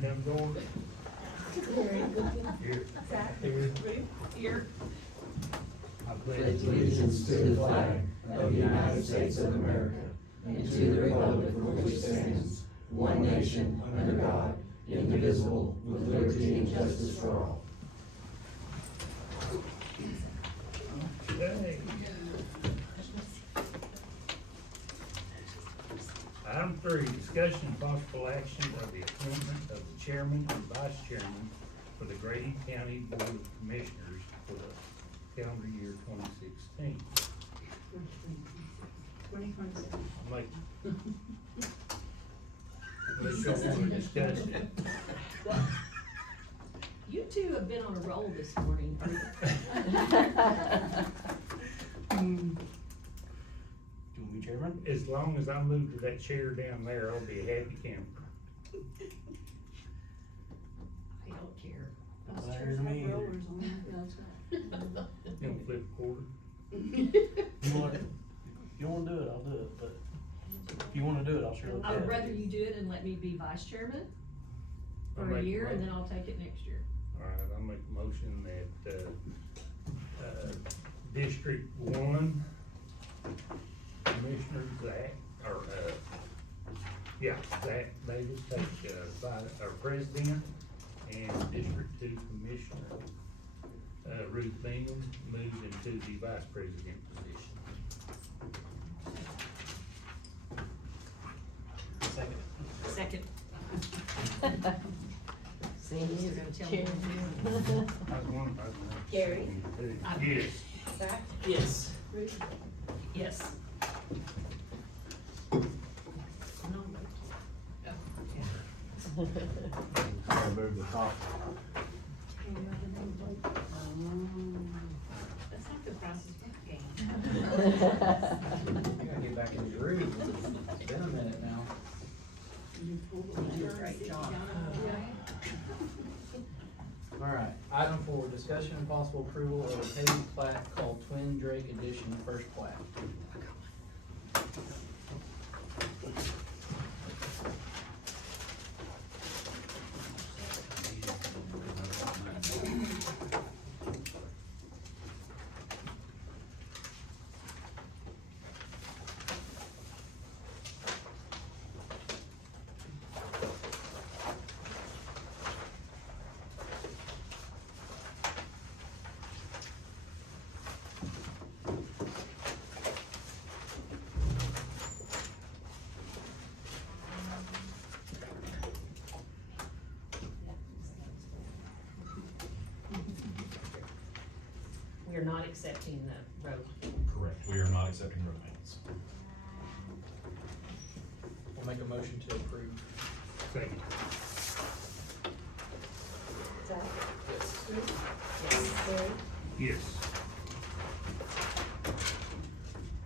Grady come forward. Here. Zach? Here. Here. I Pledge allegiance to the flag of the United States of America and to the republic for which it stands, one nation, under God, indivisible, with liberty and justice for all. Okay. Item 3, discussion and possible action of the appointment of the chairman and vice chairman for the Grady County Board of Commissioners for the calendar year 2016. 2027. Like, let's go on and discuss it. You two have been on a roll this morning. Do you want me chairman? As long as I move to that chair down there, I'll be a happy camper. I don't care. Not matter to me either. You don't flip a quarter. You wanna do it, I'll do it, but if you wanna do it, I'll sure look I at would it. rather you do it and let me be vice chairman I'll for a make a year and then motion. I'll take it next year. All right, I'll make a motion that, District 1 Commissioner Zach, Zach Davis take, our president, and District 2 Commissioner, Ruth Bingham moves into the vice president position. Second. Second. See, You're gonna tell me. I was one. Gary? Yes. Zach? Yes. Ruth? Yes. I'll move the top. That's not the process of game. I gotta get back in the groove. It's been a minute now. You do a great job. All right, item 4, discussion and possible approval of a paving plat called Twin Drake Edition First Plat. We are not accepting the road. Correct, we are not accepting road payments. We'll make a motion to approve. Second. Zach? Yes. Ruth? Yes. Gary? Yes.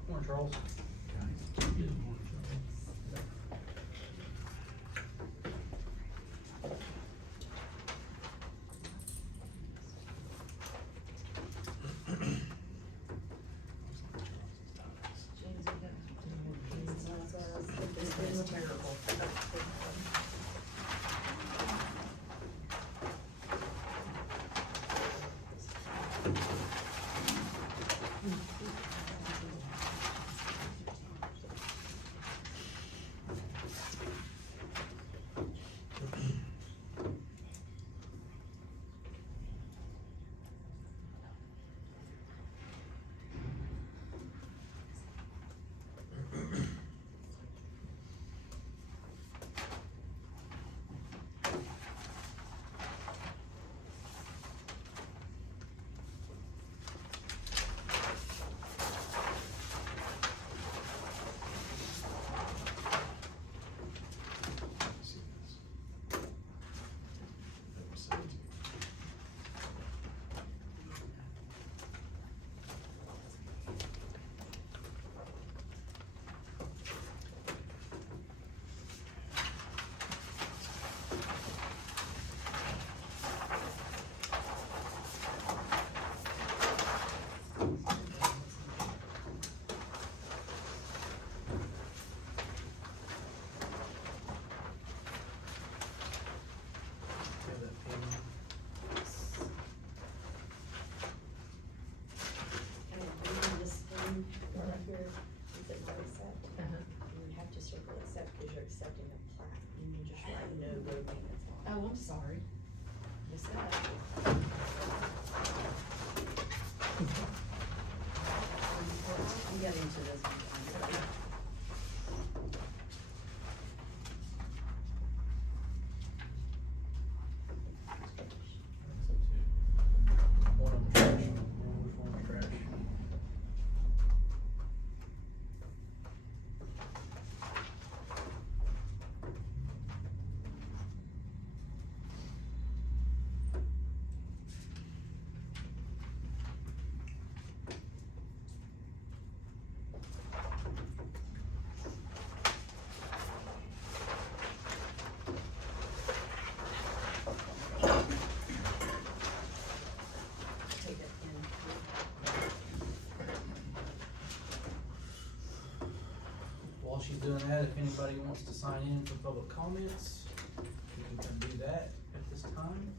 Morning, Charles. This is terrible. Oh, I'm sorry. Yes, we got into this one. One of them trash, which one's trash? Take that pen. While she's doing that, if anybody wants to sign in for public comments, you can do that at this time.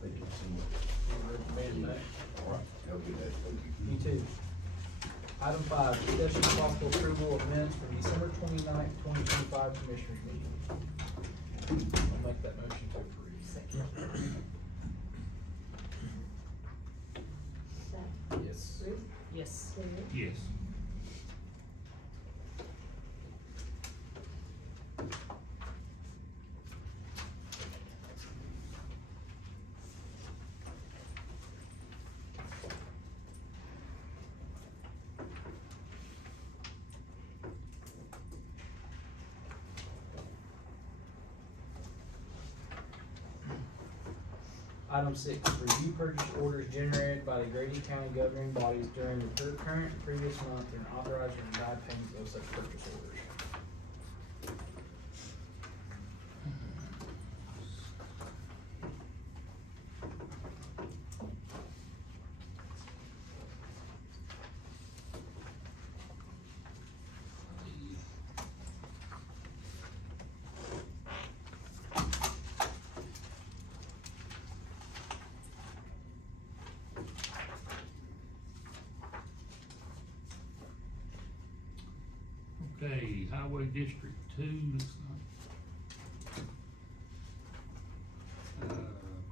Thank you so Made it back. All right, have a good day. Thank you. Me too. Item 5, discussion of possible approval of minutes from December 29th, 2025 Commissioners meeting. I'll make that motion to approve. Zach, Yes. Ruth, Yes. Terry, Yes. Item 6, review purchase orders generated by the Grady County governing bodies during the current and previous month and authorize or deny payment of such purchase orders. Okay, Highway District 2, looks like.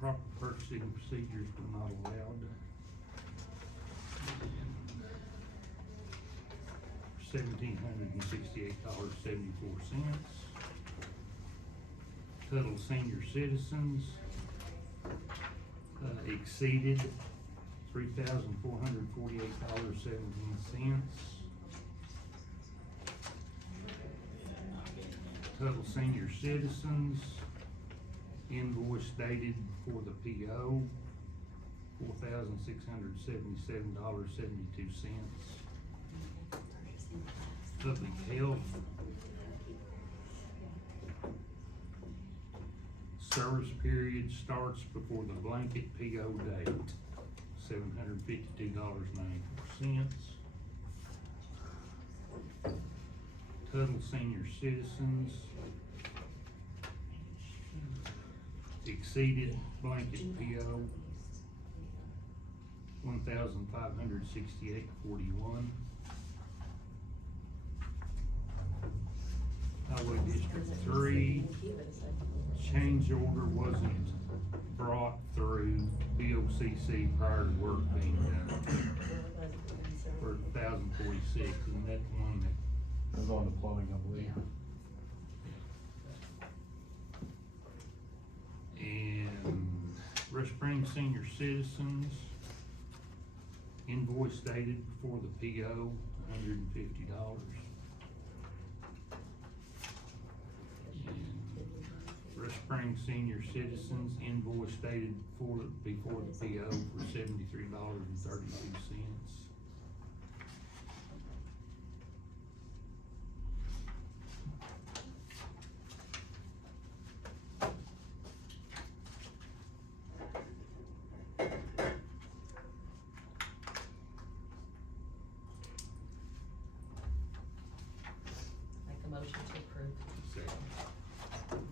Proper purchasing procedures were not allowed. $1,768.74. Total senior citizens, exceeded $3,448.17. Total senior citizens, invoice dated for the PO, $4,677.72. Public health, service period starts before the blanket PO date, $752.94. Total senior citizens, exceeded blanket PO, $1,568.41. Highway District 3, change order wasn't brought through BOCC prior to work being done for 1,046, and that's one that It was on the plumbing, I believe. and Rush Springs senior citizens, Invoice dated before the PO, $150. Rush Springs Senior Citizens invoice dated before the PO for $73.32. Make a motion to approve. Second.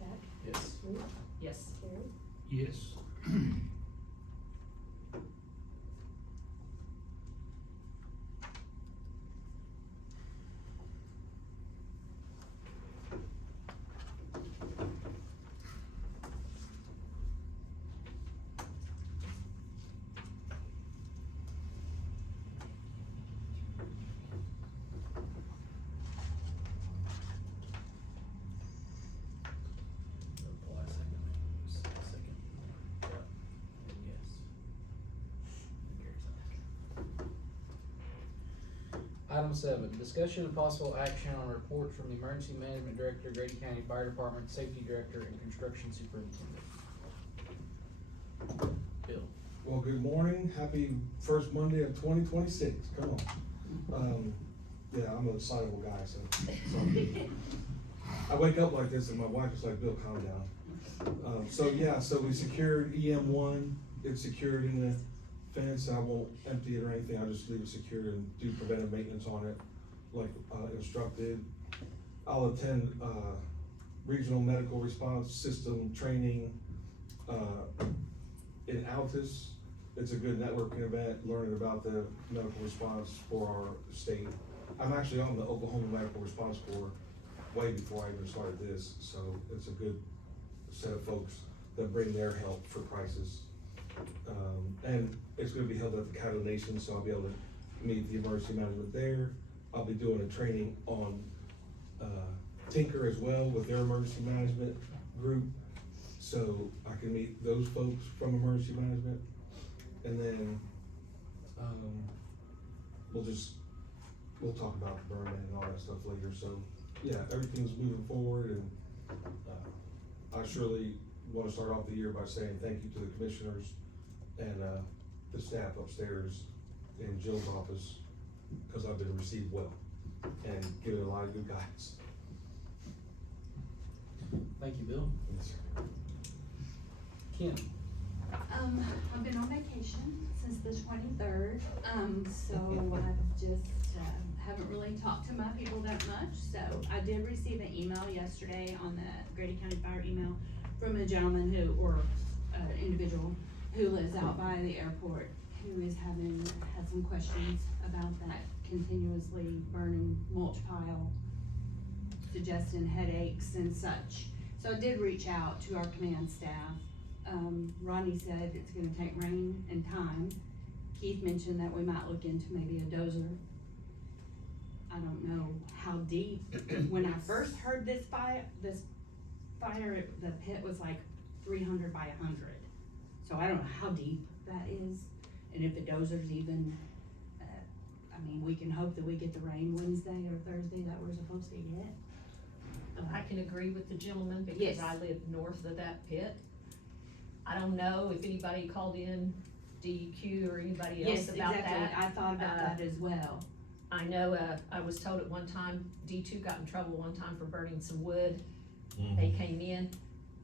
Zach? Yes. Ruth? Yes. Terry? Yes. Apply second. Second. Yeah. And yes. Item 7, discussion and possible action on a report from the Emergency Management Director, Grady County Fire Department, Safety Director, and Construction Superintendent. Bill. Well, good morning, happy first Monday of 2026, come on. Yeah, I'm an excitable guy, so. I wake up like this and my wife is like, Bill, calm down. So we secured EM1, it's secured in the fence, I won't empty it or anything, I'll just leave it secured and do preventive maintenance on it, like, instructed. I'll attend, regional medical response system training, in Altus. It's a good networking event, learning about the medical response for our state. I'm actually on the Oklahoma Medical Response Corps way before I even started this, so it's a good set of folks that bring their help for crisis. And it's gonna be held at the Caddo Nation, so I'll be able to meet the emergency management there. I'll be doing a training on, Tinker as well with their emergency management group. So I can meet those folks from emergency management. And then, we'll talk about the burn and all that stuff later. So, yeah, everything's moving forward, and, I surely wanna start off the year by saying thank you to the commissioners and, the staff upstairs in Jill's office, cause I've been received well and given a lot of good guidance. Thank you, Bill. Kim. I've been on vacation since the 23rd, so I've just, haven't really talked to my people that much, so I did receive an email yesterday on the Grady County Fire email from a gentleman or individual who lives out by the airport, who had some questions about that continuously burning mulch pile, suggesting headaches and such. So I did reach out to our command staff. Ronnie said it's gonna take rain and time. Keith mentioned that we might look into maybe a dozer. I don't know how deep. When I first heard this fire, the pit was like 300 by 100. So I don't know how deep that is, and if the dozer's even, I mean, we can hope that we get the rain Wednesday or Thursday that we're supposed to get. I can agree with the gentleman Yes. because I live north of that pit. I don't know if anybody called in DEQ or anybody else Yes, about exactly. that. I thought about that as well. I know, I was told at one time, D2 got in trouble one time for burning some wood. They came in.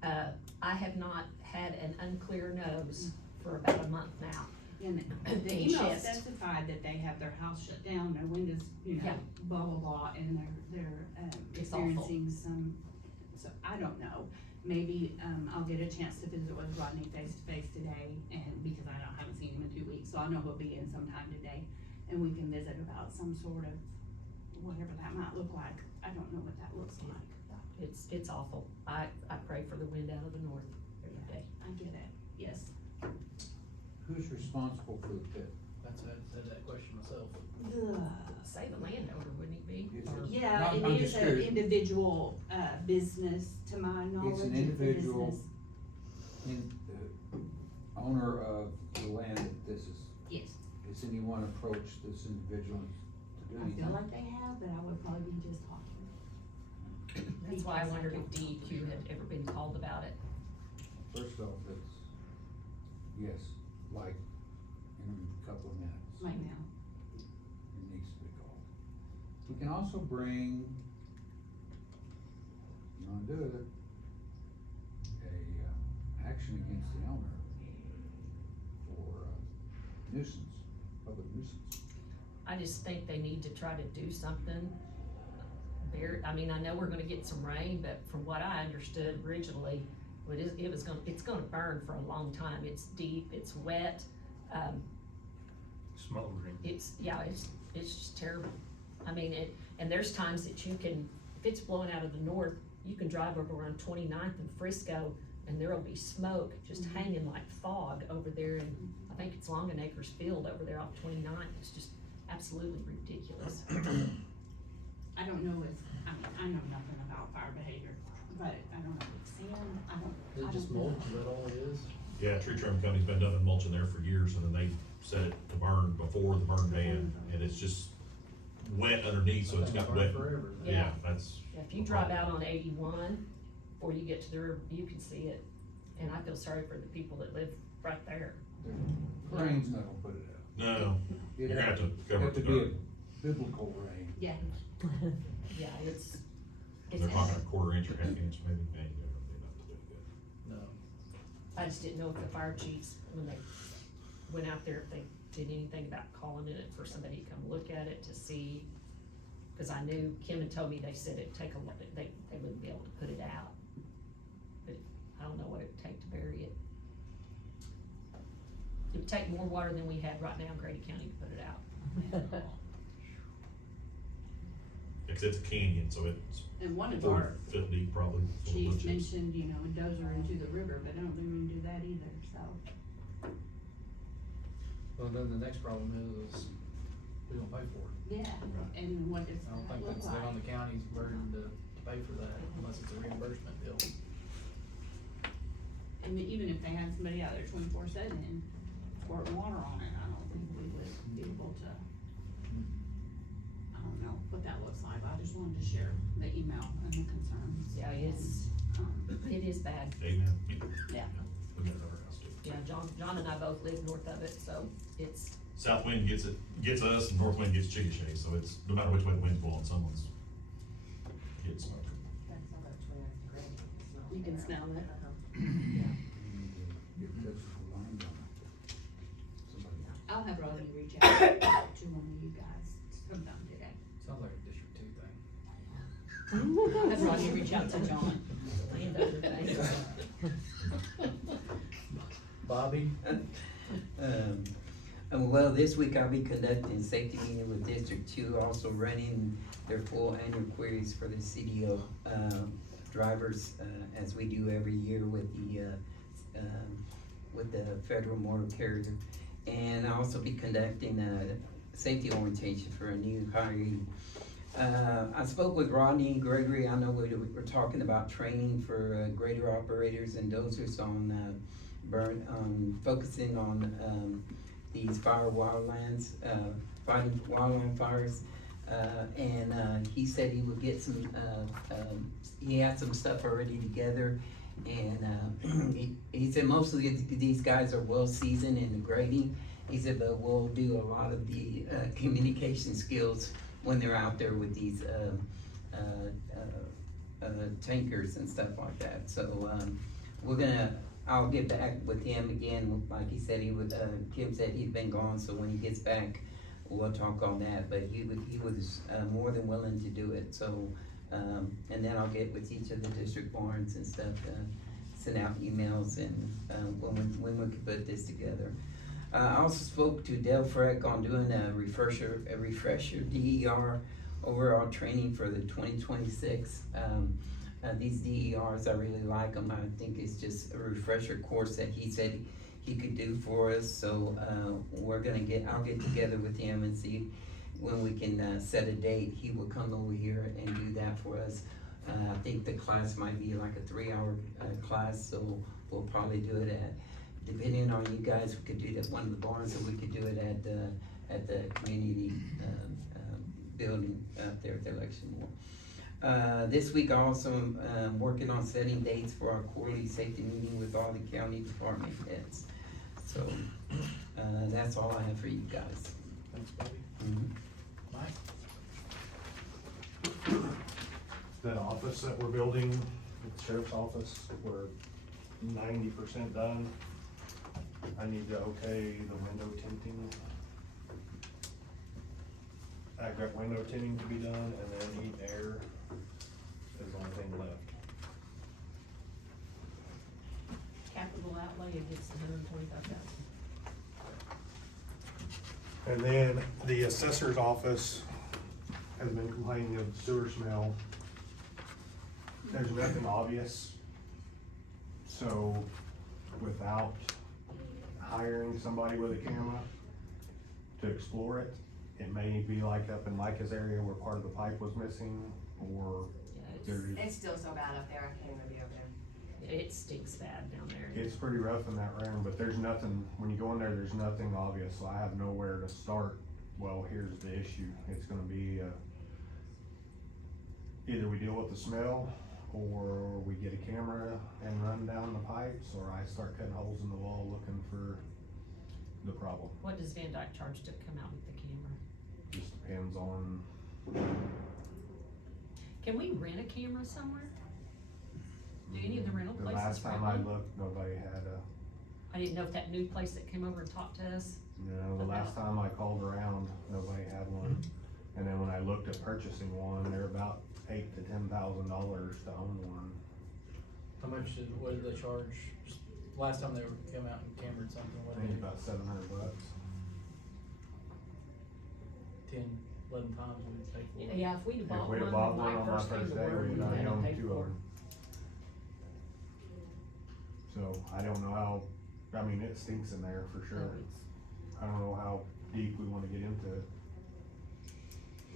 I have not had an unclear nose for about a month now. And the In email chest. specified that they have their house shut down, their windows, Yeah. blah, blah, blah, and they're It's awful. experiencing some, so I don't know. Maybe, I'll get a chance to visit with Rodney face to face today, and because I haven't seen him in 2 weeks, so I know he'll be in sometime today. And we can visit about some sort of, whatever that might look like. I don't know what that looks like. It's awful. I pray for the wind out of the north every day. I get it, yes. Who's responsible for the pit? That's why I said that question myself. Say the landowner, wouldn't he be? Is Or- it- Yeah, Not- it I'm is just an curious. individual, business, to my knowledge. It's an it's a individual business. owner of the land that this is, Yes, has anyone approached this individual to do I anything? feel like they have, but I would probably be just talking. That's why I wondered if DEQ had ever been called about it. First off, it's, yes, like, in a couple of minutes. Right now. It needs to be called. We can also bring, you wanna do it, action against the owner for nuisance, public nuisance. I just think they need to try to do something. I mean, I know we're gonna get some rain, but from what I understood originally, it's gonna burn for a long time. It's deep, it's wet, Smoldering. it's just terrible. I mean, and there's times that you can, if it's blowing out of the north, you can drive over around 29th and Frisco, and there'll be smoke just hanging like fog over there, and I think it's Longanacres Field over there off 29th. It's just absolutely ridiculous. I don't know if, I know nothing about fire behavior, but I don't know if it's sand, I Is don't it just know. mulch, is that all it is? Yeah, tree trim company's been dumping mulch in there for years, and then they set it to burn before the burn ban, and it's just wet underneath, so it's got Burn wet. forever. Yeah, that's. If you drive out on 81, before you get to the river, you can see it, and I feel sorry for the people that live right there. Rain's not gonna put it out. No, you're gonna have to cover Have it to with be dirt. a biblical rain. Yeah, Yeah, it's They're talking a quarter inch or half inch, maybe, ain't gonna be enough to do good. No. I just didn't know if the fire chiefs, when they went out there, if they did anything about calling it for somebody to come look at it to see. Cause I knew Kim had told me, they said it'd take they wouldn't be able to put it out. But I don't know what it'd take to bury it. It would take more water than we had right now in Grady County to put it out. Cause it's a canyon, so it's and one of 40 our foot deep probably. so chiefs which is- mentioned, you know, a dozer into the river, but I don't even do that either, so. Well, then the next problem is, who's gonna pay for it? Yeah, and what does I don't that think look that's then on like? the county's burden to pay for that unless it's a reimbursement deal. I mean, even if they had somebody out there 24/7 squirting water on it, I don't think we would be able to. I don't know what that looks like, I just wanted to share the email and the concerns. Yeah, it is bad. Amen. Yeah. We got it over house too. Yeah, John and I both live north of it, so it's, South wind gets us, and north wind gets Chickasha, so it's, no matter which way the wind's blowing, someone's getting smoked. You can smell it. You need to get touch with the line on it. Somebody. I'll have Rodney reach out to one of you guys sometime today. Sounds like a District 2 thing. I'll have Rodney reach out to John. Landowner thing. Bobby? Well, this week I'll be conducting a safety meeting with District 2, also running their full annual queries for the CDO drivers, as we do every year with the federal motor carrier. And I'll also be conducting a safety orientation for a new hiree. I spoke with Rodney and Gregory. I know we're talking about training for grader operators and dozers on focusing on these wildlands, fighting wildland fires. And he said he would get some, he had some stuff already together. And he said most of these guys are well seasoned in the grading. He said, but we'll do a lot of the communication skills when they're out there with these tankers and stuff like that. So I'll get back with him again. Like he said, Kim said he'd been gone, so when he gets back, we'll talk on that. But he was more than willing to do it. So, and then I'll get with each of the district barns and stuff, send out emails and when we can put this together. I also spoke to Del Freck on doing a refresher DER overall training for the 2026. These DERs, I really like them. I think it's just a refresher course that he said he could do for us. So I'll get together with him and see when we can set a date. He will come over here and do that for us. I think the class might be like a 3-hour class, so we'll probably do it depending on you guys, we could do that one of the barns, or we could do it at the community, building out there at the election wall. This week I also am working on setting dates for our quarterly safety meeting with all the county department heads. So, that's all I have for you guys. Thanks, Bobby. Mhm. Mike? That office that we're building, the sheriff's office, we're 90% done. I need to okay the window tinting. I've got window tinting to be done, and then heat and air is the only thing left. Capital outlay against $125,000. And then the assessor's office has been complaining of sewer smell. There's nothing obvious. So without hiring somebody with a camera to explore it, it may be like up in Micah's area where part of the pipe was missing, or Yeah, there's, It's still so bad up there, I can't even be over there. it stinks bad down there. it's pretty rough in that room, but there's nothing, when you go in there, there's nothing obvious, so I have nowhere to start. Well, here's the issue, it's gonna be, either we deal with the smell, or we get a camera and run down the pipes, or I start cutting holes in the wall looking for the problem. What does Van Dyke charge to come out with the camera? Just depends on, Can we rent a camera somewhere? Do any of the rental the places last time rent I one? looked, nobody had a, I didn't know if that new place that came over and talked to us, you know, the last time I called around, nobody had one. And then when I looked at purchasing one, they're about $8,000 to $10,000 to own one. How much what did they charge? Just last time they came out and cameraed something, I what think did it's about $700. 10, 11 times we would pay for it? yeah, if we'd have If bought we'd one have bought when one I on my first came first to day, work, we'd we'd already have owned paid two for of it. them. So I don't know how, I mean, it stinks in there for sure. I don't know how deep we wanna get into it.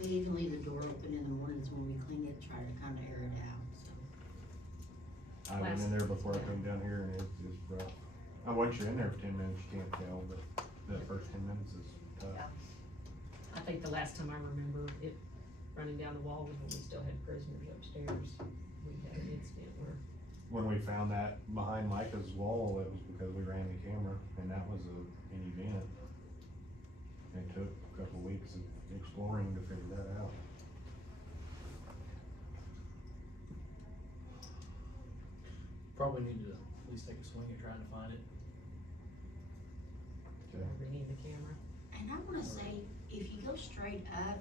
We even leave the door open in the mornings when we clean it, try to kinda air it out, so. I went in there before I came down here and it's rough. Once you're in there for 10 minutes, you can't tell, but the first 10 minutes is tough. Yeah. I think the last time I remember it running down the wall was when we still had prisoners upstairs. We had an incident where, When we found that behind Micah's wall, it was because we ran the camera, and that was an event. It took a couple of weeks of exploring to figure that out. Probably need to at least take a swing at trying to find it. Okay. we need the camera. And I wanna say, if you go straight up,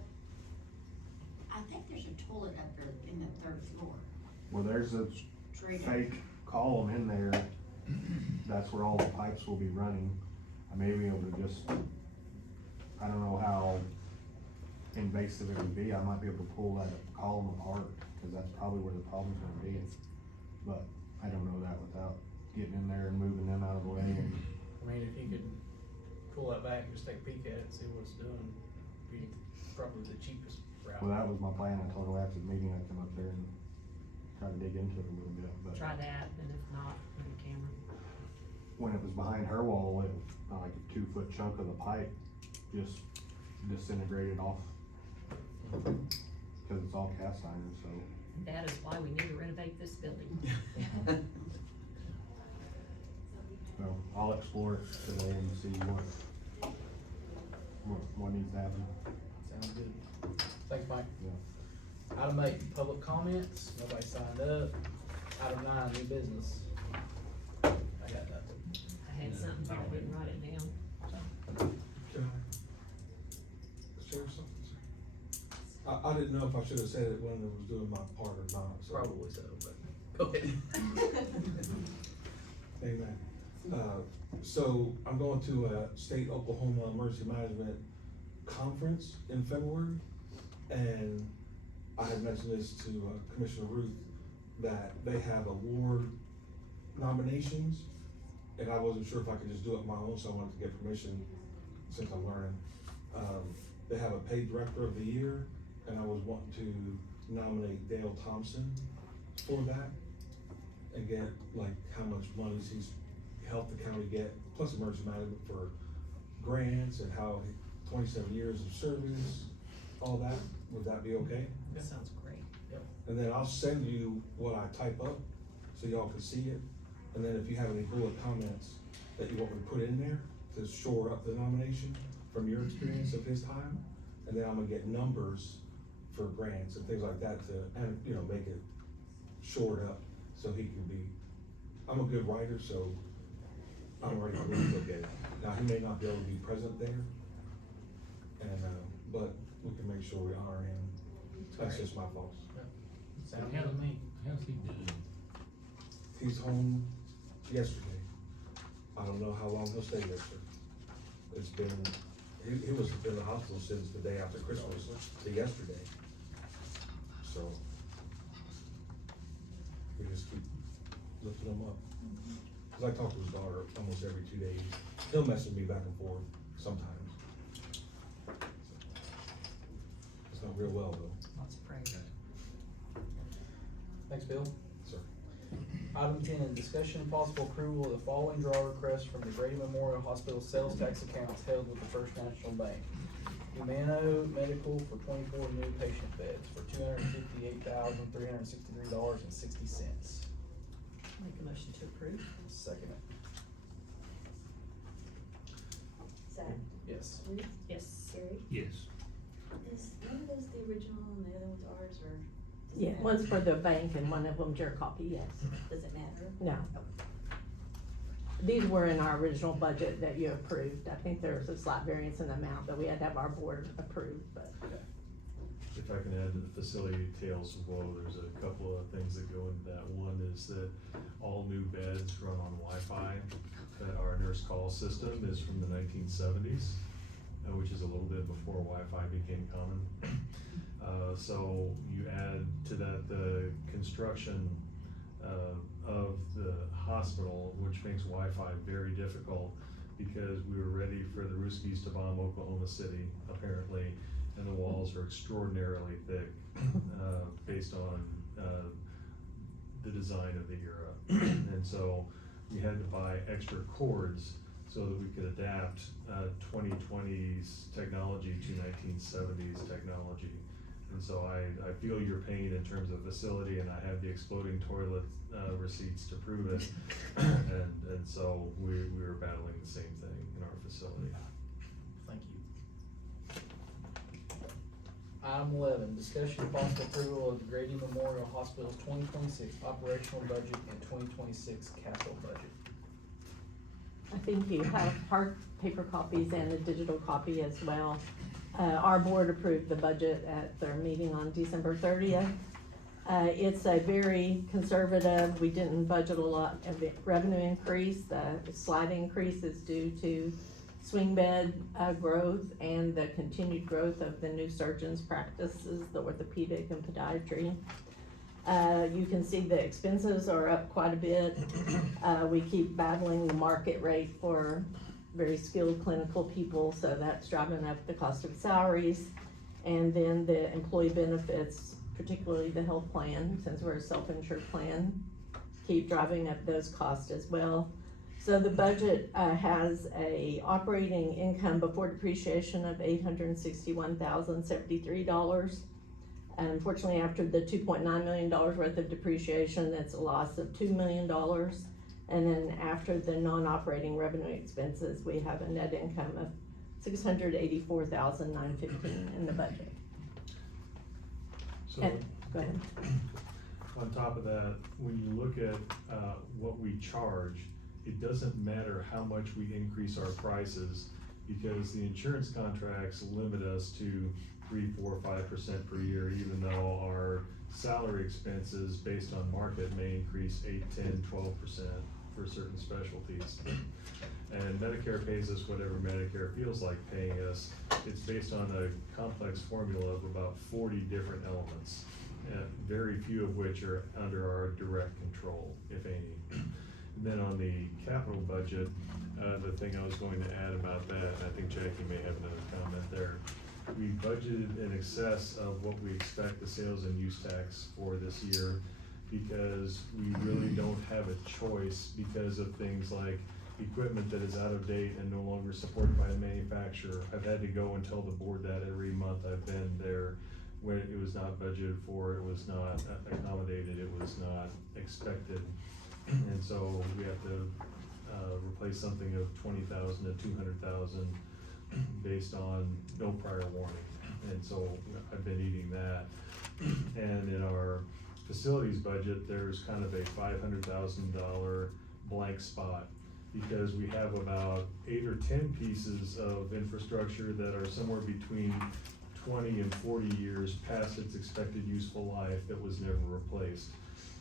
I think there's a toilet up there in the third floor, Well, there's a straight up. fake column in there. That's where all the pipes will be running. I may be able to just, I don't know how invasive it would be. I might be able to pull that column apart, cause that's probably where the problem's gonna be. But I don't know that without getting in there and moving them out of the way. And I mean, if you could pull that back, just take a peek at it, and see what it's doing, be probably the cheapest route. well, that was my plan. I told her after the meeting I'd come up there and try to dig into it a little bit, but Try that, and if not, rent a camera. when it was behind her wall, it was like a 2-foot chunk of the pipe just disintegrated off. Cause it's all cast iron, so. That is why we need to renovate this building. So I'll explore it today and see what needs to happen. Sounds good. Thanks, Mike. Yeah. Item 8, public comments, nobody signed up. Item 9, new business. I got nothing. I had something, but I didn't write it down, so. Share something, sir? I didn't know if I should have said it when I was doing my part or not, so. Probably so, but go ahead. Amen. So I'm going to a state Oklahoma emergency management conference in February. And I had mentioned this to Commissioner Ruth, that they have award nominations. And I wasn't sure if I could just do it on my own, so I wanted to get permission since I'm learning. They have a paid director of the year, and I was wanting to nominate Dale Thompson for that. And get like how much money he's help the county get, plus emergency management for grants and how 27 years of service, all that, would that be okay? That sounds great. And then I'll send you what I type up, so y'all can see it. And then if you have any bullet comments that you want me to put in there to shore up the nomination from your experience of his time, and then I'm gonna get numbers for grants and things like that to, and, you know, make it shored up, so he can be, I'm a good writer, so I'm already going to look at it. Now, he may not be able to be present there, and, but we can make sure we honor him. That's just my fault. Sounds good to me. How's he doing? He's home yesterday. I don't know how long he'll stay there, sir. It's been, he was in the hospital since the day after Christmas to yesterday. So, we just keep lifting him up. Cause I talk to his daughter almost every 2 days. He'll message me back and forth sometimes. It's not real well though. Lots of praise. Thanks, Bill. Sir. Item 10, discussion and possible approval of the following draw requests from the Grady Memorial Hospital sales tax accounts held with the First National Bank. Humano Medical for 24 new patient beds for $258,363.60. Make a motion to approve. Second it. Zach, Yes. Ruth, Yes. Gary, Yes. is one of those the original and the other one's ours, or? does it Yeah, matter? one's for the bank and one of them's your copy, yes. Does it matter? No. These were in our original budget that you approved. I think there's a slight variance in the amount, but we had to have our board approved, but. If I can add to the facility details as well, there's a couple of things that go into that. One is that all new beds run on Wi-Fi. That our nurse call system is from the 1970s, which is a little bit before Wi-Fi became common. So you add to that the construction of the hospital, which makes Wi-Fi very difficult because we were ready for the Ruskies to bomb Oklahoma City, apparently, and the walls are extraordinarily thick, based on, the design of the era. And so we had to buy extra cords so that we could adapt, 2020's technology to 1970's technology. And so I feel your pain in terms of facility, and I have the exploding toilet, receipts to prove it. And so we were battling the same thing in our facility. Thank you. Item 11, discussion and possible approval of the Grady Memorial Hospital's 2026 operational budget and 2026 capital budget. I think you have hard paper copies and a digital copy as well. Our board approved the budget at their meeting on December 30th. It's a very conservative, we didn't budget a lot of revenue increase. The slight increase is due to swing bed growth and the continued growth of the new surgeons' practices, the orthopedic and podiatry. You can see the expenses are up quite a bit. We keep battling the market rate for very skilled clinical people, so that's driving up the cost of salaries. And then the employee benefits, particularly the health plan, since we're a self-insured plan, keep driving up those costs as well. So the budget has a operating income before depreciation of $861,073. Unfortunately, after the $2.9 million worth of depreciation, that's a loss of $2 million. And then after the non-operating revenue expenses, we have a net income of $684,915 in the budget. So, And, go ahead. on top of that, when you look at, what we charge, it doesn't matter how much we increase our prices, because the insurance contracts limit us to 3, 4, 5% per year, even though our salary expenses based on market may increase 8, 10, 12% for certain specialties. And Medicare pays us whatever Medicare feels like paying us. It's based on a complex formula of about 40 different elements, very few of which are under our direct control, if any. And then on the capital budget, the thing I was going to add about that, and I think Jackie may have another comment there. We budgeted in excess of what we expect the sales and use tax for this year, because we really don't have a choice because of things like equipment that is out of date and no longer supported by a manufacturer. I've had to go and tell the board that every month I've been there, when it was not budgeted for, it was not accommodated, it was not expected. And so we have to, replace something of 20,000 to 200,000 based on no prior warning. And so I've been eating that. And in our facilities budget, there's kind of a $500,000 blank spot, because we have about 8 or 10 pieces of infrastructure that are somewhere between 20 and 40 years past its expected useful life that was never replaced.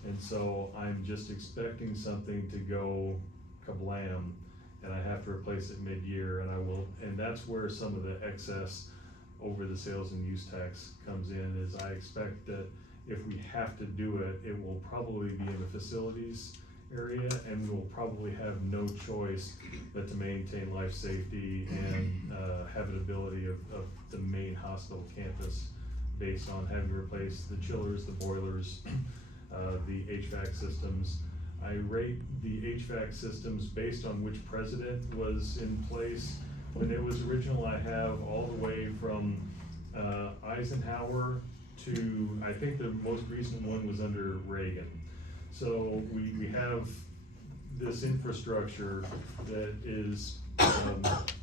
And so I'm just expecting something to go kablam, and I have to replace it mid-year, and I will, and that's where some of the excess over the sales and use tax comes in, is I expect that if we have to do it, it will probably be in the facilities area, and we'll probably have no choice but to maintain life safety and habitability of the main hospital campus, based on having to replace the chillers, the boilers, the HVAC systems. I rate the HVAC systems based on which president was in place. When it was original, I have all the way from Eisenhower to, I think the most recent one was under Reagan. So we have this infrastructure that is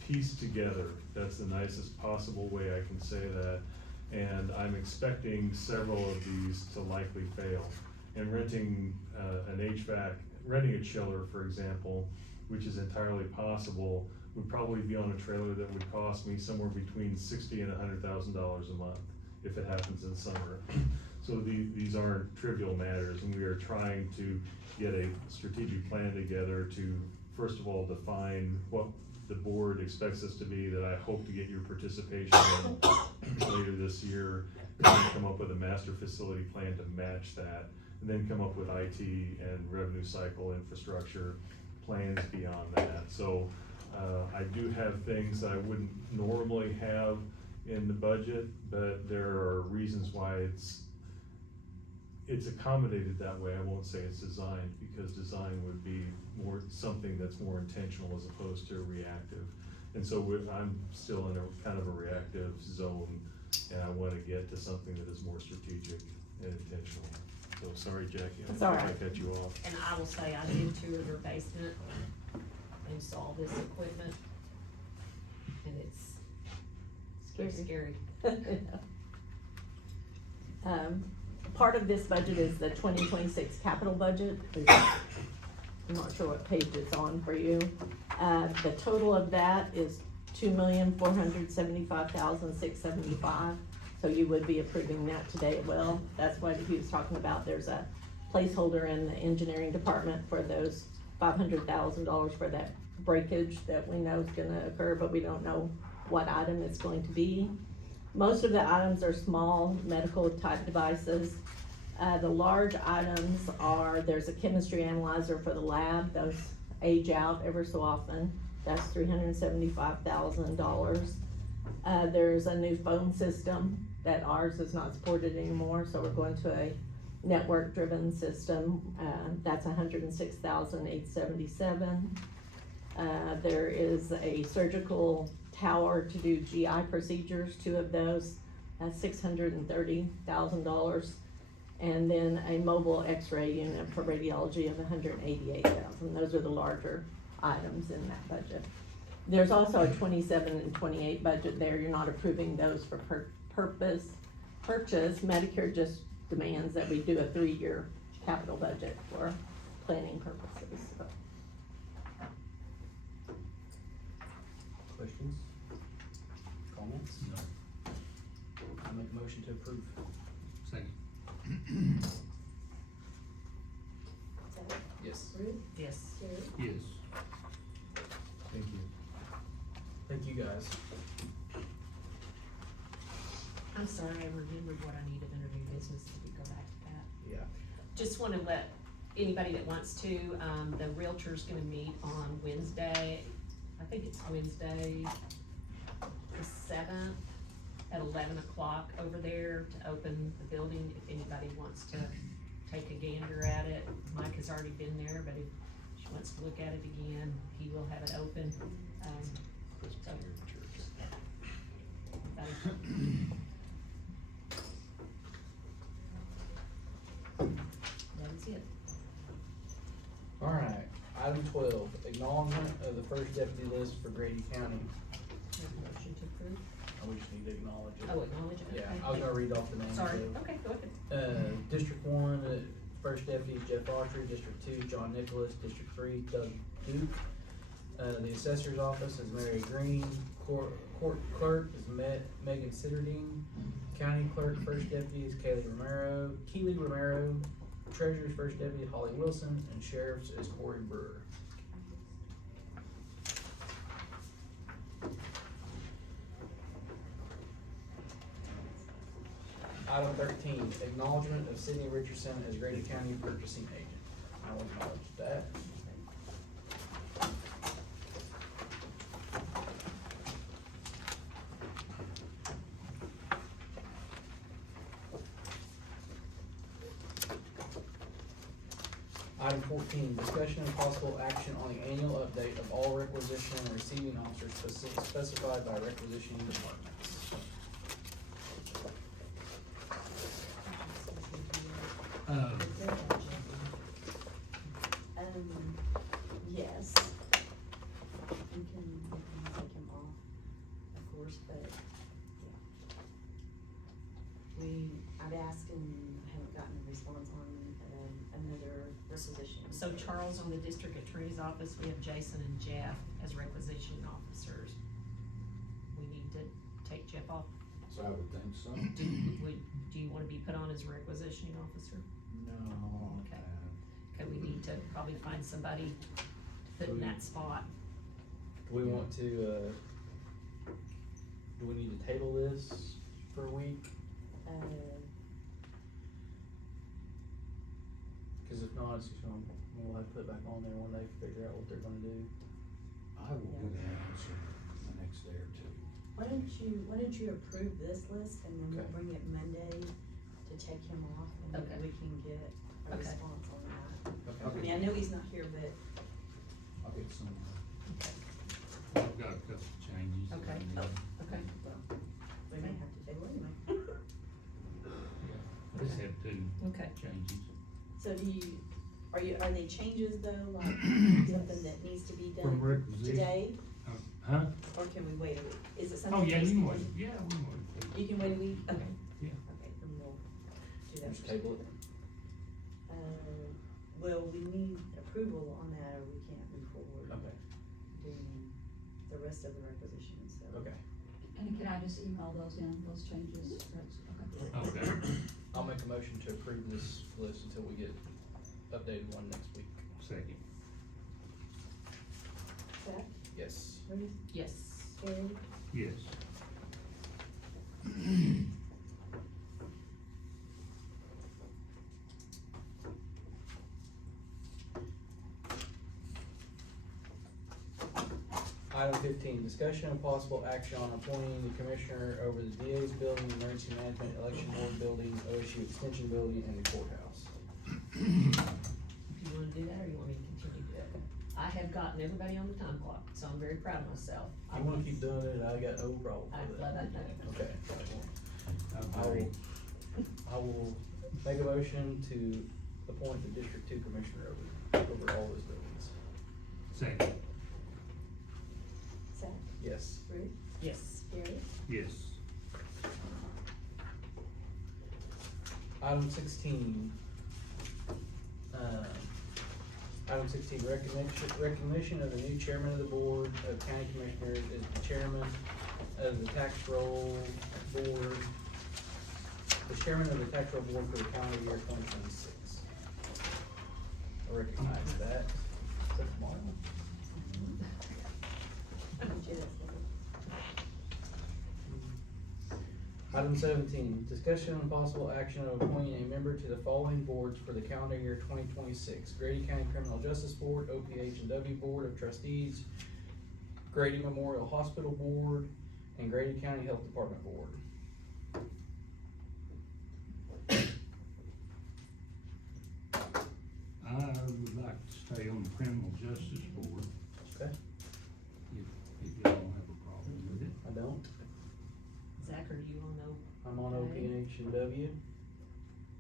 pieced together. That's the nicest possible way I can say that. And I'm expecting several of these to likely fail. And renting an HVAC, renting a chiller, for example, which is entirely possible, would probably be on a trailer that would cost me somewhere between $60,000 and $100,000 a month if it happens in summer. So these aren't trivial matters, and we are trying to get a strategic plan together to, first of all, define what the board expects us to be, that I hope to get your participation in later this year, and then come up with a master facility plan to match that, and then come up with IT and revenue cycle infrastructure plans beyond that. So I do have things that I wouldn't normally have in the budget, but there are reasons why it's accommodated that way. I won't say it's designed, because design would be more something that's more intentional as opposed to reactive. And so I'm still in a kind of a reactive zone, and I want to get to something that is more strategic and intentional. So sorry, Jackie, It's I all think I right. cut you off. And I will say, I did tour their basement and saw this equipment, and it's scary. Part of this budget is the 2026 capital budget. I'm not sure what page it's on for you. The total of that is $2,475,675. So you would be approving that today as well. That's what he was talking about. There's a placeholder in the engineering department for those $500,000 for that breakage that we know is gonna occur, but we don't know what item it's going to be. Most of the items are small medical type devices. The large items are, there's a chemistry analyzer for the lab. Those age out ever so often. That's $375,000. There's a new phone system that ours is not supported anymore, so we're going to a network driven system. That's $106,877. There is a surgical tower to do GI procedures, 2 of those, $630,000. And then a mobile x-ray unit for radiology of $188,000. Those are the larger items in that budget. There's also a 27 and 28 budget there. You're not approving those for purchase. Medicare just demands that we do a 3-year capital budget for planning purposes. So. Questions? Comments? No. I make a motion to approve. Second. Yes. Yes. Yes. Thank you. Thank you, guys. I'm sorry, I remembered what I needed under new business. Did we go back to that? Yeah. Just wanna let anybody that wants to, the realtor's gonna meet on Wednesday. I think it's Wednesday, the 7th, at 11 o'clock over there to open the building, if anybody wants to take a gander at it. Mike has already been there, but if wants to look at it again, he will have it open, so. That is it. Alright, item 12, acknowledgement of the first deputy list for Grady County. Have a motion to approve? We just need to acknowledge it. Oh, acknowledge it, okay. Yeah, I was gonna read off the names. Sorry, of- okay, go ahead. District 1, first deputy is Jeff Autry, District 2, John Nicholas, District 3, Doug Duke. The assessor's office is Mary Green, court clerk is Megan Sitterding, county clerk, first deputy is Keely Romero, treasurer's first deputy Holly Wilson, and sheriff's is Corey Brewer. Item 13, acknowledgement of Sydney Richardson as Grady County purchasing agent. I will acknowledge that. Item 14, discussion and possible action on the annual update of all requisition and receiving officers specified by requisitioning departments. Yes. We can take him off, of course, but, yeah. I've asked and haven't gotten a response on, another requisition. So Charles, on the district attorney's office, we have Jason and Jeff as requisitioning officers. We need to take Jeff off. So I would think so. Do you wanna be put on as a requisitioning officer? No. Okay. Okay, we need to probably find somebody to put in that spot. Do we want to, do we need to table this for a week? Cause if not, it's just gonna, we'll have to put it back on there when they figure out what they're gonna do. I will get an answer the next day or two. Why don't you approve this list and then we'll Okay. bring it Monday to take him off and then Okay. we can get a Okay. response on that. I Okay. mean, I know he's not here, but I'll get some. I've got a couple of changes. Okay, okay. we may have to table anyway. I just have two Okay. changes. So are they changes though, like something that needs to be From done requisition. today? Huh? Or can we wait a week? Is it something? Oh, yeah, that you needs can to wait, be- yeah, we can wait. You can wait a week? Okay. Yeah. Okay, then we'll do that. Just table it. Well, we need approval on that or we can't move forward Okay, doing the rest of the requisitions, so. okay. And can I just email those in, those changes? Okay. Okay, I'll make a motion to approve this list until we get updated one next week. second. Seth, Yes. Ruth, Yes. Gary, Yes. Item 15, discussion and possible action on appointing the commissioner over the DA's building, emergency management, election board building, OSU extension building, and the courthouse. Do you wanna do that, or you want me to continue to do it? I have gotten everybody on the time clock, so I'm very proud of myself. I wanna keep doing it, I got no problem I'm with glad I it. know. Okay. I will make a motion to appoint the District 2 commissioner over all those buildings. Second. Seth, Yes. Ruth, Yes. Gary, Yes. Item 16. Item 16, recognition of the new chairman of the board of county commissioners as the chairman of the tax roll board, the chairman of the tax roll board for the calendar year 2026. I recognize that. Is that tomorrow? Jess, Item 17, discussion and possible action of appointing a member to the following boards for the calendar year 2026. Grady County Criminal Justice Board, OPH&W Board of Trustees, Grady Memorial Hospital Board, and Grady County Health Department Board. I would like to stay on the criminal justice OPH&W.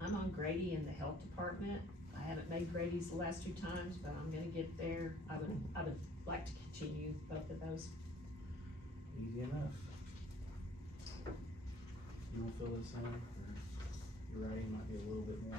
I'm on Grady in the health department. I haven't made Grady's the last 2 times, but I'm gonna get there. I would like to continue both of those. Easy enough. You don't feel the same, or your writing might be a little bit more?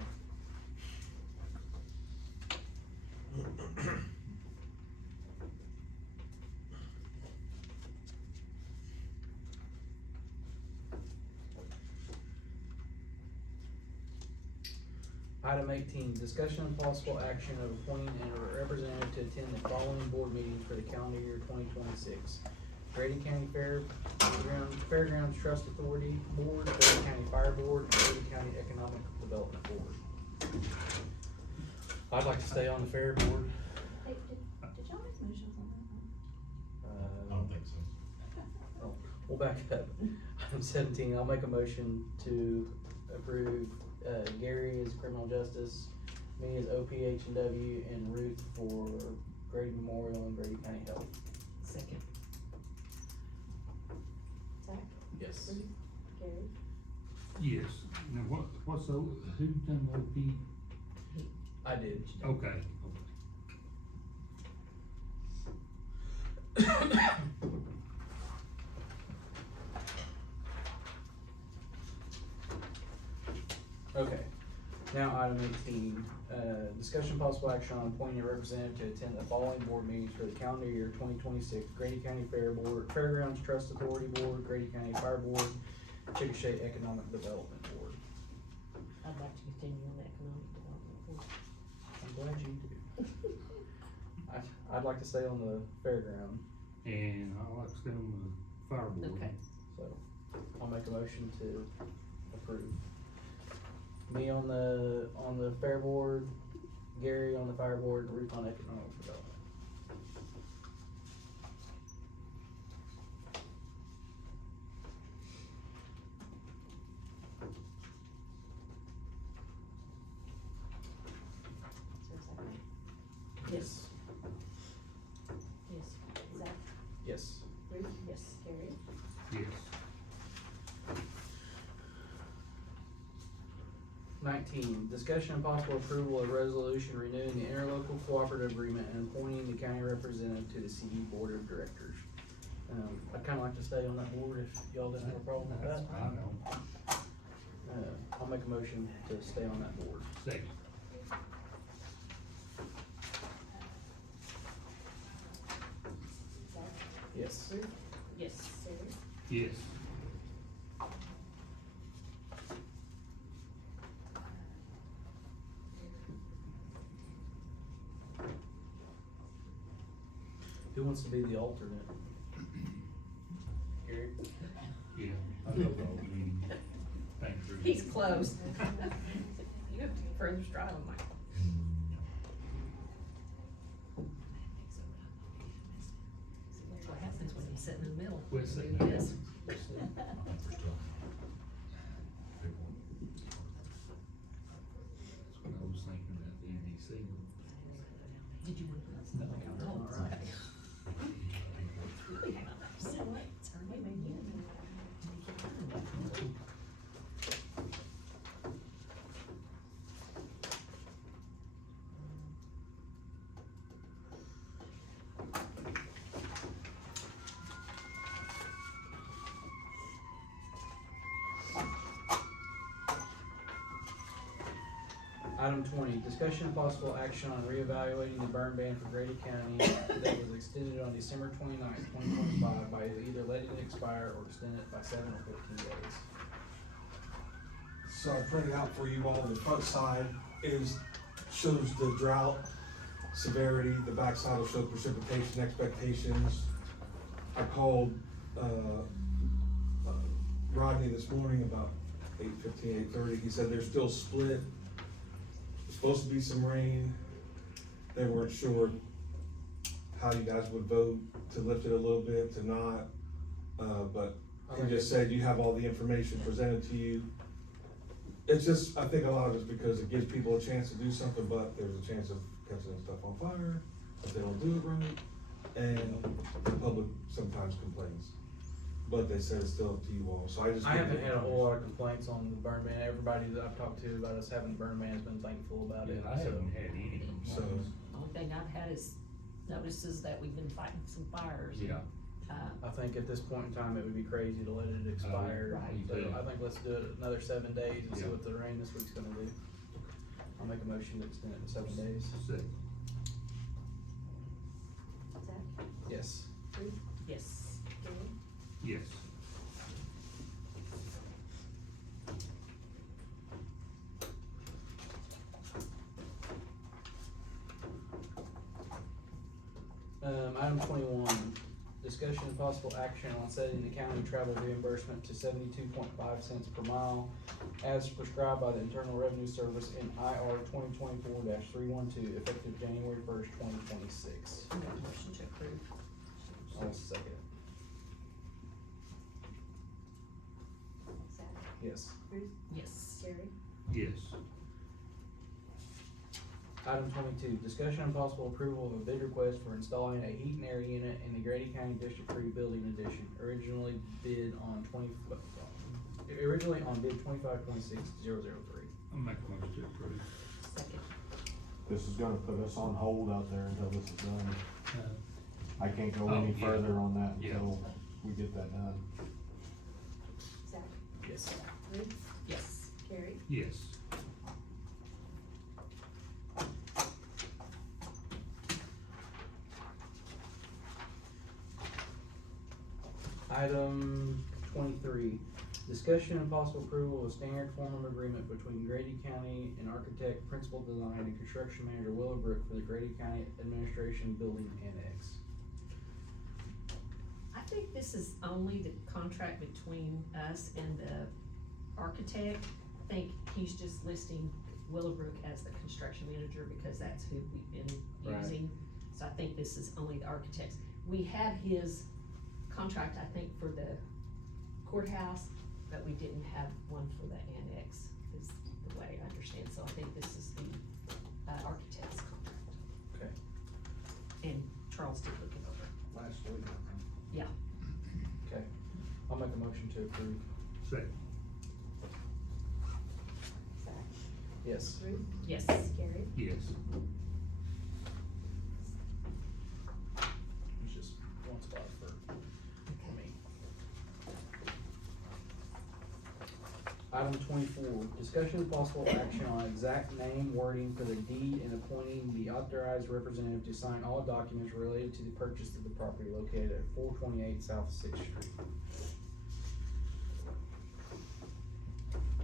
Item 18, discussion and possible action of appointing a representative to attend the following board meetings for the calendar year 2026. Grady County Fairgrounds Trust Authority Board, Grady County Fire Board, and Grady County Economic Development Board. I'd like to stay on the fair board. Hey, did y'all make motions on that one? I don't think so. We'll back up. Item 17, I'll make a motion to approve Gary as criminal justice, me as OPH&W, and Ruth for Grady Memorial and Grady County Health. Second. Zach, Yes. Ruth, Gary, Yes. Now, what's the, who done OP? I did. Okay. Okay, now item 18, discussion possible action on appointing a representative to attend the following board meetings for the calendar year 2026. Grady County Fairgrounds Trust Authority Board, Grady County Fire Board, Chickasha Economic Development Board. I'd like to continue on the economic development board. I'm glad you do. I'd like to stay on the fairground, And I like to stay on the fire board. Okay. so I'll make a motion to approve. Me on the fair board, Gary on the fire board, and Ruth on economic development. is there a second? Yes. Yes. Zach, Yes. Ruth, yes, Gary, Yes. 19, discussion and possible approval of resolution renewing the interlocal cooperative agreement and appointing the county representative to the CE Board of Directors. I'd kinda like to stay on that board if y'all didn't have a problem with that. I know. I'll make a motion to stay on that board. Second. Zach, Yes. Ruth, Yes. Gary, Yes. Who wants to be the alternate? Gary? Yeah. I know the old meeting. Thanks, Ruth. He's close. You have to further straddle him, Mike. That's what happens when you sit in the middle. Quit sitting Do there. this. That's what I was thinking about the NDC. Did you want to put No, that? all Oh, right. okay. Really? So what? It's her name again. Item 20, discussion and possible action on reevaluating the burn ban for Grady County that was extended on December 29th, 2025 by either letting it expire or extend it by 7 or 15 days. So I printed out for you all, the front side shows the drought severity, the back side will show precipitation expectations. I called, Rodney this morning about 8:15, 8:30, he said they're still split. There's supposed to be some rain, they weren't sure how you guys would vote, to lift it a little bit, to not, but he just said you have all the information presented to you. It's just, I think a lot of it's because it gives people a chance to do something, but there's a chance of catching stuff on fire if they don't do it right, and the public sometimes complains. but they said it's still up to you all, so I just. I haven't had a whole lot of complaints on the burn ban. Everybody that I've talked to about us having a burn ban has been thankful about it, I so. haven't had any So, complaints. Only thing I've had is notices that we've been fighting some fires. Yeah. I think at this point in time, it would be crazy to let it expire. Right. So I think let's do it another 7 days and see Yeah. what the rain this week's gonna do. I'll make a motion to extend it to 7 days. Second. Zach, Yes. Bruce, Yes. Gary, Yes. Item 21, discussion and possible action on setting the county travel reimbursement to 72.5 cents per mile as prescribed by the Internal Revenue Service in IR 2024-312, effective January 1st, 2026. I make a motion to approve. I'll second it. Zach, Yes. Bruce, Yes. Gary, Yes. Item 22, discussion and possible approval of a bid request for installing a heat and air unit in the Grady County District 3 Building Addition, originally bid on bid 2526-003. I'll make a motion to approve. Second. This is gonna put us on hold out there until this is done. I can't go Oh, any yeah. further on that Yeah. until we get that done. Zach, Yes. Bruce, Yes. Gary, Yes. Item 23, discussion and possible approval of standard form of agreement between Grady County and architect, principal design, and construction manager Willowbrook for the Grady County Administration Building Annex. I think this is only the contract between us and the architect. I think he's just listing Willowbrook as the construction manager because that's who we've been Right. using. So I think this is only the architects. We have his contract, I think, for the courthouse, but we didn't have one for the annex, is the way I understand. So I think this is the architect's contract. Okay. And Charles did look it over. Last week, I think. Yeah. Okay, I'll make a motion to approve. Second. Zach, Yes. Bruce, Yes. Gary, Yes. It's just one spot for me. Item 24, discussion of possible action on exact name wording for the deed and appointing the authorized representative to sign all documents related to the purchase of the property located at 428 South Sixth Street.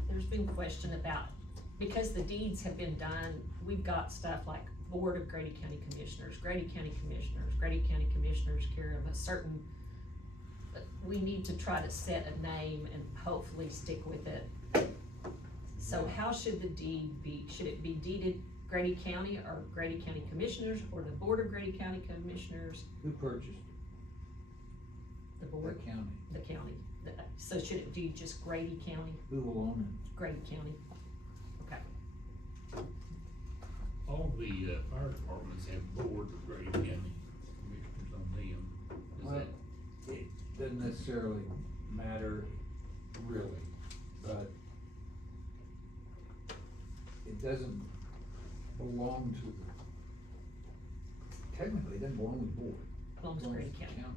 There's been question about, because the deeds have been done, we've got stuff like Board of Grady County Commissioners, Grady County Commissioners, Grady County Commissioners care of a certain, but we need to try to set a name and hopefully stick with it. So how should the deed be? Should it be deeded Grady County or Grady County Commissioners or the Board of Grady County Commissioners? Who purchased The it? board, The county. the county. So should it be just Grady County, Who will own Grady County? Okay. All the, fire departments have boards of Grady County commissioners on them. Is Well, that, it? It doesn't necessarily matter really, but it doesn't belong to, technically, it doesn't belong to the board. Belongs to It Grady belongs to the County.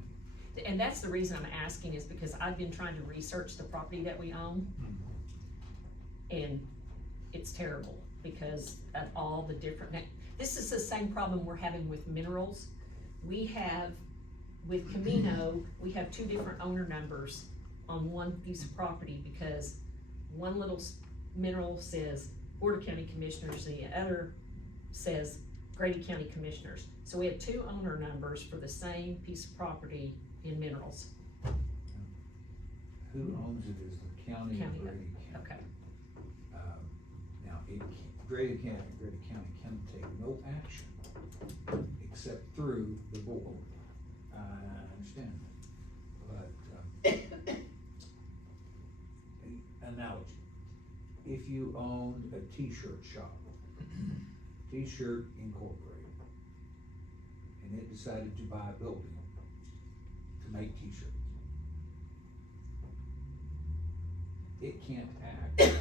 And that's the reason I'm asking is because I've been trying to research the property that we own. And it's terrible because of all the different, this is the same problem we're having with minerals. We have, with Camino, we have two different owner numbers on one piece of property because one little mineral says Board of County Commissioners, and the other says Grady County Commissioners. So we have two owner numbers for the same piece of property in minerals. Who owns it is the county of County, Grady County. Okay, Now, Grady County can take no action except through the board. I understand that, but, analogy, if you owned a t-shirt shop, T-Shirt Incorporated, and it decided to buy a building to make t-shirts, it can't act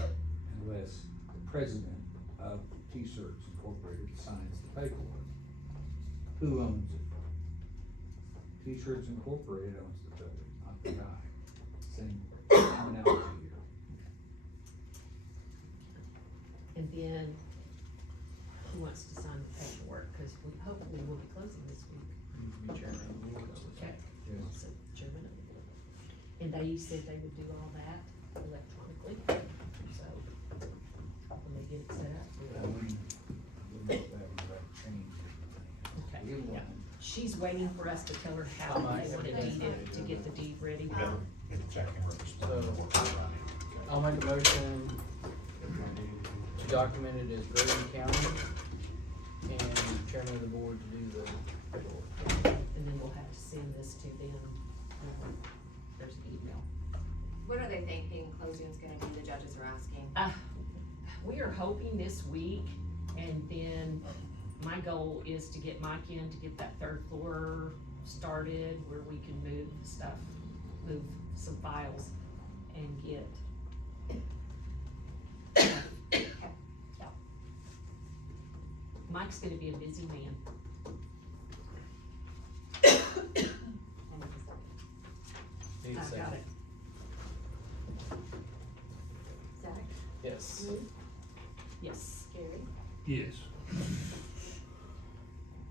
unless the president of T-Shirts Incorporated signs the paperwork. Who owns it? T-Shirts Incorporated owns the building, not the guy. Same analogy here. And then, who wants to sign the paperwork, cause we hopefully will be closing this week. You can be chairman of the board. Okay. Yes. So, chairman of the board. And they said they would do all that electronically, so, when they get it set up, That we'll. would change Okay, everything. yeah. She's waiting for us to tell her how they wanna deed it, to get the deed ready. We gotta get the check and register. I'll make a motion to document it as Grady County and chairman of the board to do the paperwork. And then we'll have to send this to them, there's an email. What are they thinking closing's gonna be, the judges are asking? We are hoping this week, and then my goal is to get Mike in to get that third floor started where we can move stuff, move some files and get. Yeah. Mike's gonna be a busy man. Need a I've got second. it. Zach, Yes. Ruth, Yes. Gary, Yes.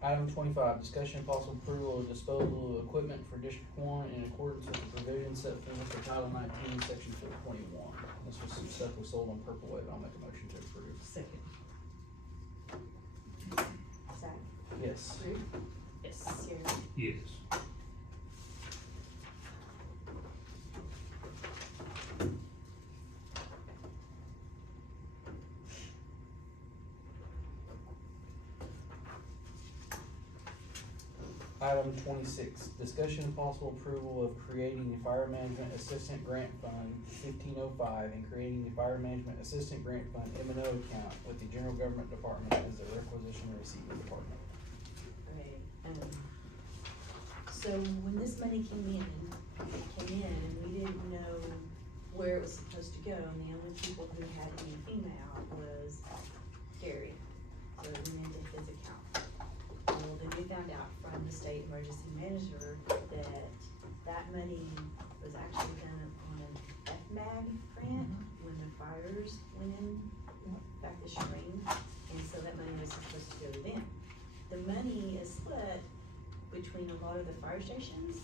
Item 25, discussion and possible approval of disposal of equipment for District 1 in accordance with the provisions set forth for Title 19, Section 421. This was some stuff we sold on Purple Wave. I'll make a motion to approve. Second. Zach, Yes. Ruth, Yes. Gary. Yes. Item 26, discussion and possible approval of creating the Fire Management Assistant Grant Fund 1505 and creating the Fire Management Assistant Grant Fund M&O account with the General Government Department as the requisition receiving department. Right, so when this money came in, and we didn't know where it was supposed to go, and the only people who had any FEMA out was Gary, so it went into his account. Well, then we found out from the state emergency manager that money was actually done on an FMAG grant when the fires went in back this spring, and so that money was supposed to go to them. The money is split between a lot of the fire stations,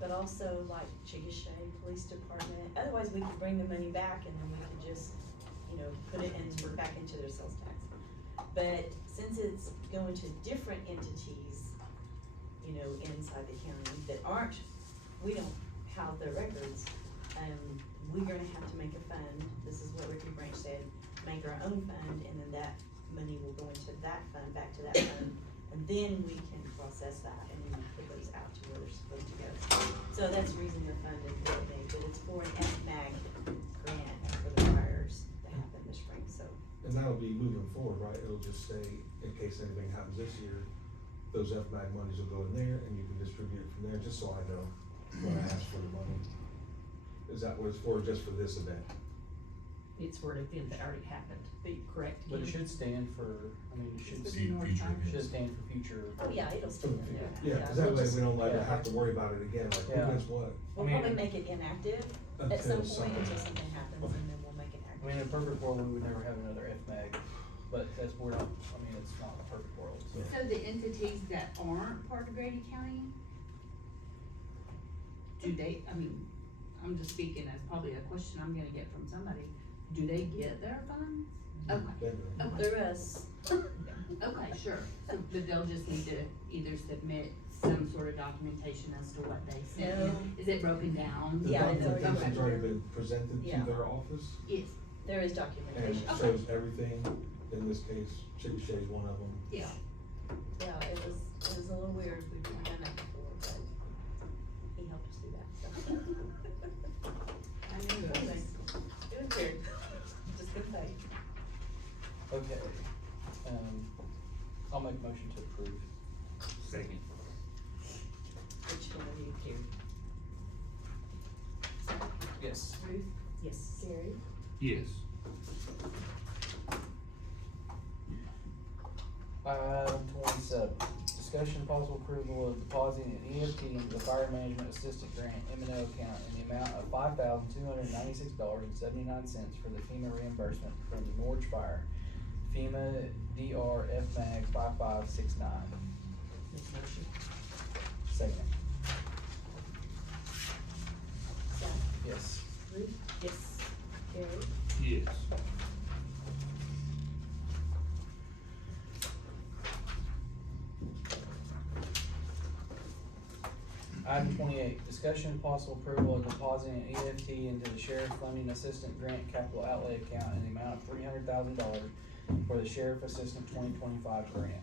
but also like Chickasha Police Department. Otherwise, we could bring the money back and then we could just, put it in, back into their sales tax. But since it's going to different entities, inside the county that aren't, we don't have the records, we're gonna have to make a fund. This is what Ricky Branch said, make our own fund, and then that money will go into that fund, back to that fund, and then we can process that and then put those out to where they're supposed to go. So that's the reason the fund is what they, but it's for an FMAG grant for the fires that happened this spring, so. And that'll be moving forward, right? It'll just stay, in case anything happens this year, those FMAG monies will go in there and you can distribute it from there, just so I know when I ask for the money. Is that what it's for, just for this event? It's for an event that already happened, correct? But it Kim? should stand for, it should Future events. should stand for future. Oh, yeah, it'll still be there. Yeah, cause that we'll way just- we don't like yeah. have to worry about it again, like, Yeah. who does what? We'll I mean- probably make it inactive at some point until something happens, and then we'll make it active. In a perfect world, we would never have another FMAG, but that's, we're not, it's not a perfect world, so. So the entities that aren't part of Grady County, do they, I'm just speaking as probably a question I'm gonna get from somebody, do they get their funds? Okay, okay, Through us, okay, sure, so, but they'll just need to either submit some sort of documentation as to what they sent. No. Is it broken down? The Yeah, it's already- documentation's already been presented Yeah. to their office, Yes, there is and documentation. it shows everything, in this case, Chickasha is one of them. yeah. Yeah, it was a little weird, we've never done that before, but he helped us do that, so. I knew it Anyway, was. it was weird, just gonna say. Okay, I'll make a motion to approve. Second. Which one of you care? Yes. Ruth, Yes. Gary, Yes. Item 27, discussion and possible approval of depositing an EFT into the Fire Management Assistant Grant M&O account in the amount of $5,296.79 for the FEMA reimbursement from the Norwich Fire. FEMA DR FMAG 5569. Make a motion. Second. Zach, Yes. Ruth, Yes. Gary, Yes. Item 28, discussion and possible approval of depositing an EFT into the Sheriff Funding Assistant Grant Capital Outlay Account in the amount of $300,000 for the Sheriff Assistant 2025 grant.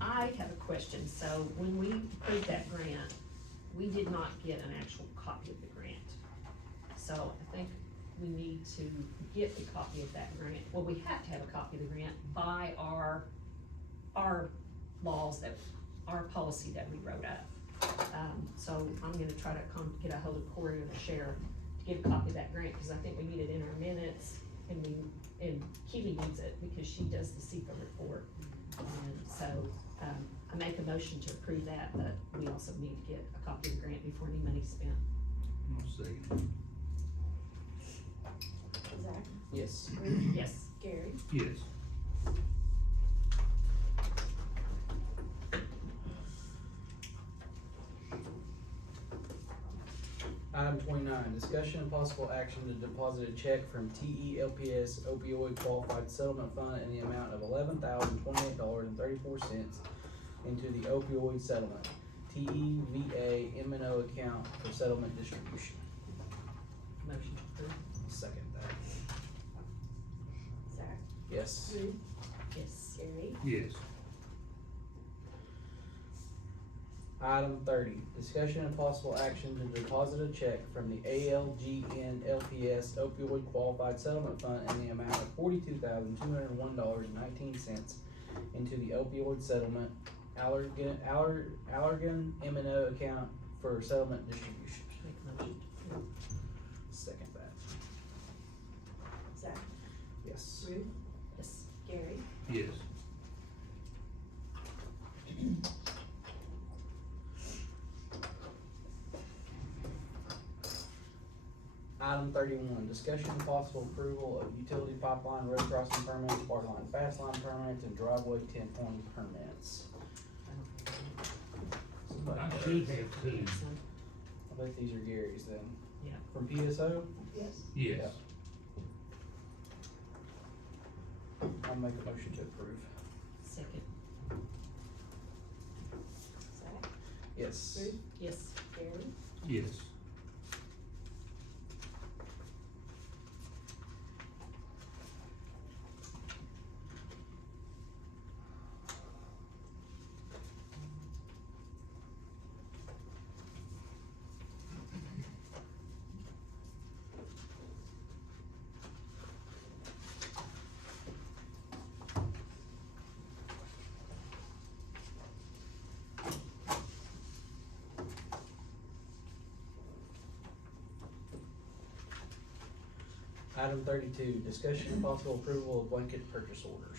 I have a question. So when we approved that grant, we did not get an actual copy of the grant. So I think we need to get a copy of that grant. Well, we have to have a copy of the grant by our laws our policy that we wrote up. So I'm gonna try to get a hold of Corey or the sheriff to get a copy of that grant, cause I think we need it in our minutes, and Keely needs it because she does the CFA report. And so, I make a motion to approve that, but we also need to get a copy of the grant before any money's spent. I'll second. Zach, Yes. Ruth, Yes. Gary, Yes. Item 29, discussion and possible action to deposit a check from TELPS opioid qualified settlement fund in the amount of $11,028.34 into the opioid settlement, TEVA M&O account for settlement distribution. Motion to approve. Second that. Zach, Yes. Ruth, Yes. Gary, Yes. Item 30, discussion and possible action to deposit a check from the ALGN LPS opioid qualified settlement fund in the amount of $42,201.19 into the opioid settlement Allergan M&O account for settlement distribution. Make a motion to approve. Second that. Zach, Yes. Ruth, Yes. Gary, Yes. Item 31, discussion and possible approval of utility pipeline, road crossing permits, water line, fast line permits, and driveway 1020 permits. I should have two. I bet these are Gary's then. Yeah. From PSO? yes, Yes. I'll make a motion to approve. Second. Zach, Yes. Ruth, Yes. Gary, Yes. Item 32, discussion and possible approval of blanket purchase orders.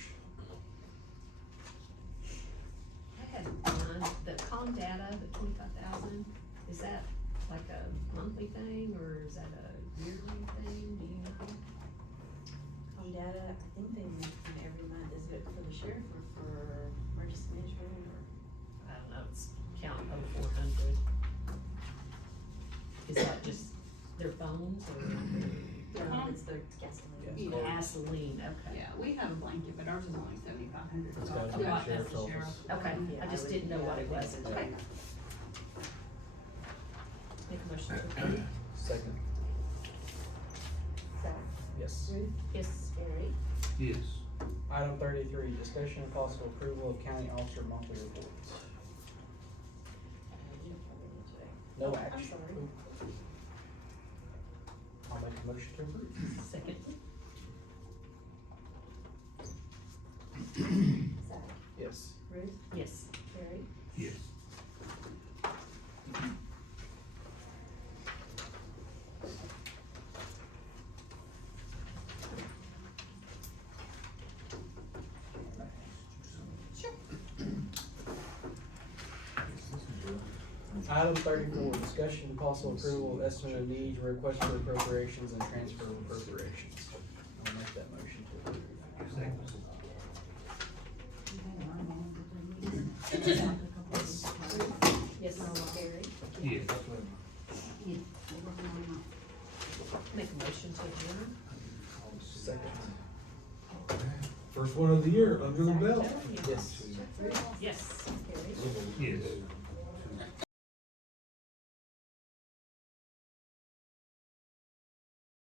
I had one, the com data, the 25,000, is that like a monthly thing, or is that a yearly thing, do you know? data, I think they meet every month, is it for the sheriff or for emergency management or? I don't know, it's count 0400. Is that just their phones or? It's the gasoline. Yeah. Gasoline, okay. Yeah, we have a blanket, but ours is only 7,500. It's gotta be Okay. the sheriff's office. Okay, Yeah, I just I didn't know would- what it was. yeah. Okay. Make a motion to approve. Second, Zach, yes. Ruth, Yes. Gary, Yes. Item 33, discussion and possible approval of county officer monthly reports. you don't probably need today. No Oh, action. I'm sorry. I'll make a motion to approve. Second. Zach, Yes. Ruth, Yes. Gary, Yes. Item 34, discussion and possible approval of estimate of needs, request for appropriations, and transfer of appropriations. I'll make that motion to approve. Yes, Gary? Yes. make a motion to adjourn. Second. First one of the year, under the belt. Yes. Yes. Yes.